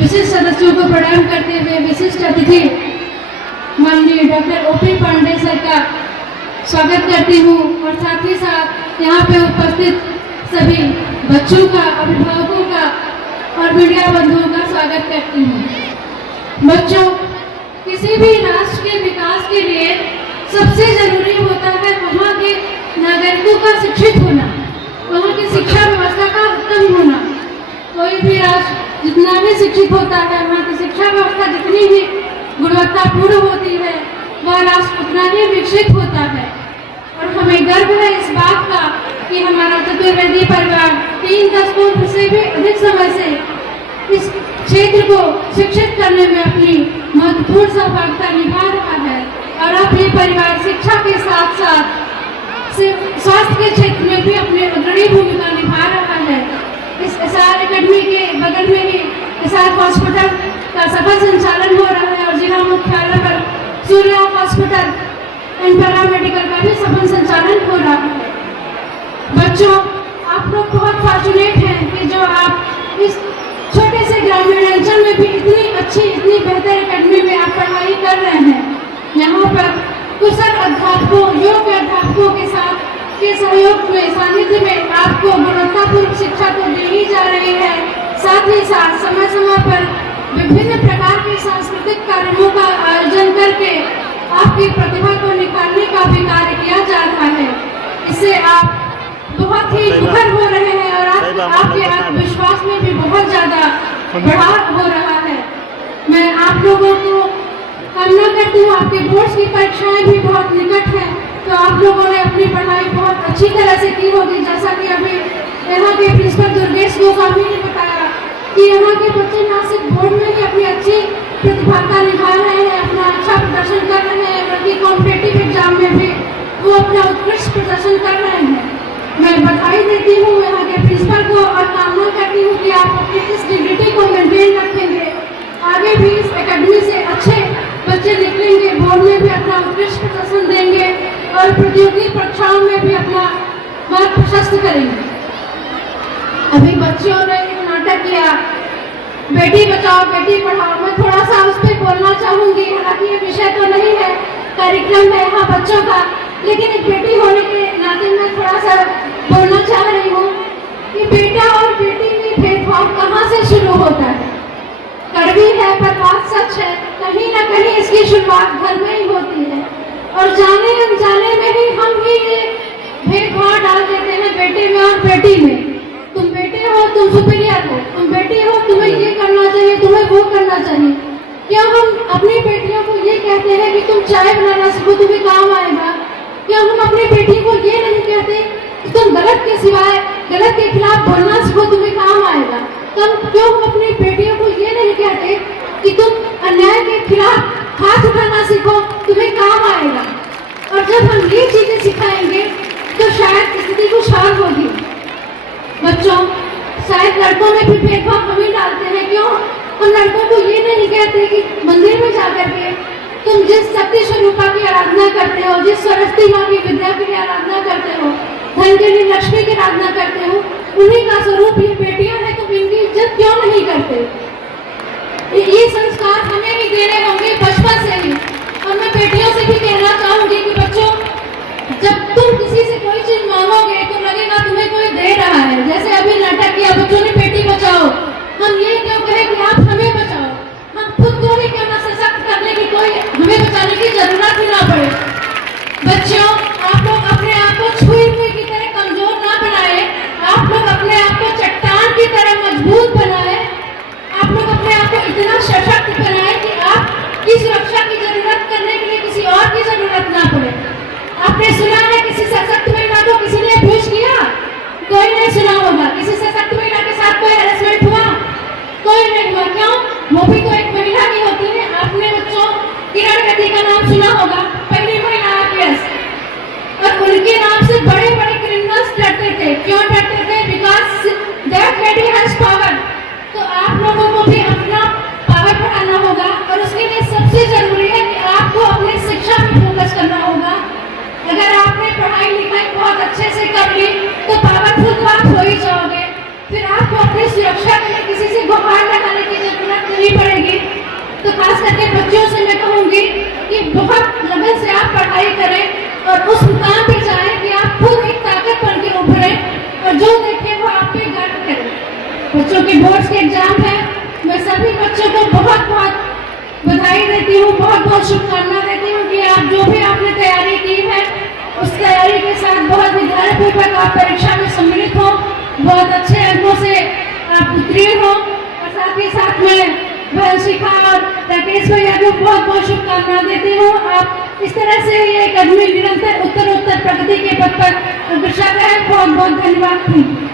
विशिष्ट सदस्यों को प्रणाम करते हुए विशिष्ट अतिथि माननीय डॉक्टर ओपी पांडे सर का स्वागत करती हूँ और साथ ही साथ यहाँ पे उपस्थित सभी बच्चों का, अभिभावकों का और मीडिया बंधुओं का स्वागत करती हूँ। बच्चों, किसी भी राष्ट्र के विकास के लिए सबसे जरूरी होता है वहाँ के नागरिकों का शिक्षित होना, वहाँ की शिक्षा व्यवस्था का उत्तम होना। कोई भी राष्ट्र जितना भी शिक्षित होता है, वहाँ की शिक्षा व्यवस्था जितनी भी गुणवत्तापूर्ण होती है, वह राष्ट्र उतना ही विकसित होता है। और हमें गर्व है इस बात का कि हमारा चतुर्वेदी परिवार 3 दशकों से भी अधिक समय से इस क्षेत्र को शिक्षित करने में अपनी महत्वपूर्ण सहभागिता निभा रहा है। और अब ये परिवार शिक्षा के साथ साथ स्वास्थ्य के क्षेत्र में भी अपनी अग्रणी भूमिका निभा रहा है। इस एसआर एकेडमी के बगल में ही एसआर हॉस्पिटल का सफल संचालन हो रहा है और जिला मुख्यालय पर सूर्या हॉस्पिटल एंड पैरामेडिकल का भी सफल संचालन हो रहा है। बच्चों, आप लोग बहुत फॉर्चुनेट हैं कि जो आप इस छोटे से ग्रामीण अंचल में भी इतनी अच्छी, इतनी बेहतर एकेडमी में आप पढ़ाई कर रहे हैं। यहाँ पर कुशल अध्यापकों, योग्य अध्यापकों के सहयोग में, सानिध्य में आपको गुणवत्तापूर्ण शिक्षा तो दी ही जा रही है। साथ ही साथ समय समय पर विभिन्न प्रकार के सांस्कृतिक कार्यक्रमों का आयोजन करके आपकी प्रतिभा को निखारने का भी कार्य किया जा रहा है। इससे आप बहुत ही मुखर हो रहे हैं और आपके आत्मविश्वास में भी बहुत ज़्यादा बढ़ाव हो रहा है। मैं आप लोगों को कामना करती हूँ, आपके बोर्ड्स की परीक्षाएं भी बहुत निकट हैं, तो आप लोगों ने अपनी पढ़ाई बहुत अच्छी तरह से की होगी। जैसा कि अभी यहाँ के प्रिंसिपल दुर्गेश गोस्वामी ने बताया कि यहाँ के बच्चे ना सिर्फ बोर्ड में ही अपनी अच्छी प्रतिभागिता निभा रहे हैं, अपना अच्छा प्रदर्शन कर रहे हैं, बल्कि कॉम्पिटिटिव एग्जाम में भी वो अपना उत्कृष्ट प्रदर्शन कर रहे हैं। मैं बधाई देती हूँ यहाँ के प्रिंसिपल को और कामना करती हूँ कि आप अपनी इस डिग्निटी को मेंटेन रखेंगे, आगे भी इस एकेडमी से अच्छे बच्चे निकलेंगे, बोर्ड में भी अपना उत्कृष्ट प्रदर्शन देंगे और प्रतियोगी परीक्षाओं में भी अपना मार्ग प्रशस्त करेंगे। अभी बच्चों ने एक नाटक किया, बेटी बचाओ बेटी पढ़ाओ। मैं थोड़ा सा उस पर बोलना चाहूँगी, हालांकि ये विषय तो नहीं है, कार्यक्रम है यहाँ बच्चों का, लेकिन एक बेटी होने के नाते मैं थोड़ा सा बोलना चाह रही हूँ कि बेटा और बेटी में भेदभाव कहाँ से शुरू होता है। कड़वी है पर बात सच है, कहीं ना कहीं इसकी शुरुआत घर में ही होती है और जाने अनजाने में ही हम ही ये भेदभाव डाल देते हैं बेटे में और बेटी में। तुम बेटे हो, तुम सुपीरियर हो, तुम बेटी हो, तुम्हें ये करना चाहिए, तुम्हें वो करना चाहिए। क्या हम अपनी बेटियों को ये कहते हैं कि तुम चाय बनाना सीखो, तुम्हें काम आएगा? क्या हम अपनी बेटी को ये नहीं कहते कि तुम गलत के सिवाय, गलत के खिलाफ बोलना सीखो, तुम्हें काम आएगा? क्यों हम अपनी बेटियों को ये नहीं कहते कि तुम अन्याय के खिलाफ हाथ उठाना सीखो, तुम्हें काम आएगा? और जब हम ये चीजें सिखाएंगे तो शायद स्थिति खुशहाल होगी। बच्चों, शायद लड़कों में भी भेदभाव हम ही डालते हैं। क्यों हम लड़कों को ये नहीं कहते कि मंदिर में जाकर के तुम जिस शक्ति स्वरूपा की आराधना करते हो, जिस सरस्वती माँ की विद्या की आराधना करते हो, धन के लिए लक्ष्मी की आराधना करते हो, उन्हीं का स्वरूप ये बेटियां हैं, तुम इनकी इज्जत क्यों नहीं करते? ये संस्कार हमें भी देने होंगे बचपन से ही। और मैं बेटियों से भी कहना चाहूंगी कि बच्चों, जब तुम किसी से कोई चीज मांगोगे तो लगेगा तुम्हें कोई दे रहा है। जैसे अभी नाटक किया बच्चों ने, बेटी बचाओ, हम ये क्यों कहें कि आप हमें बचाओ? हम खुद को ही क्यों ना सशक्त करने की कोई हमें बचाने की जरूरत ही ना पड़े। बच्चों, आप लोग अपने आप को छुई हुई की तरह कमजोर ना बनाए, आप लोग अपने आप को चट्टान की तरह मजबूत बनाए, आप लोग अपने आप को इतना सशक्त बनाए कि आपकी सुरक्षा की जरूरत करने के लिए किसी और की जरूरत ना पड़े। आपने सुना है किसी सशक्त महिला को किसी ने अब्यूज किया? कोई नहीं सुना होगा। किसी सशक्त महिला के साथ कोई हैरेसमेंट हुआ? खास करके बच्चों से मैं कहूँगी कि बहुत लगन से आप पढ़ाई करें और उस मुकाम पे जाएं कि आप खुद एक ताकत बन के उभरें और जो देखें वो आप पे गर्व करें। बच्चों के बोर्ड्स के एग्जाम है, मैं सभी बच्चों को बहुत बहुत बधाई देती हूँ, बहुत बहुत शुभकामना देती हूँ कि आप जो भी आपने तैयारी की है उस तैयारी के साथ बहुत ही धैर्यपूर्वक आप परीक्षा में सम्मिलित हो, बहुत अच्छे अंकों से आप उत्तीर्ण हो। और साथ ही साथ मैं शिखा और राकेश भैया को बहुत बहुत शुभकामना देती हूँ। आप इस तरह से ये कदमी निरंतर उत्तर प्रगति के पथ पर अग्रसर है। बहुत बहुत धन्यवाद।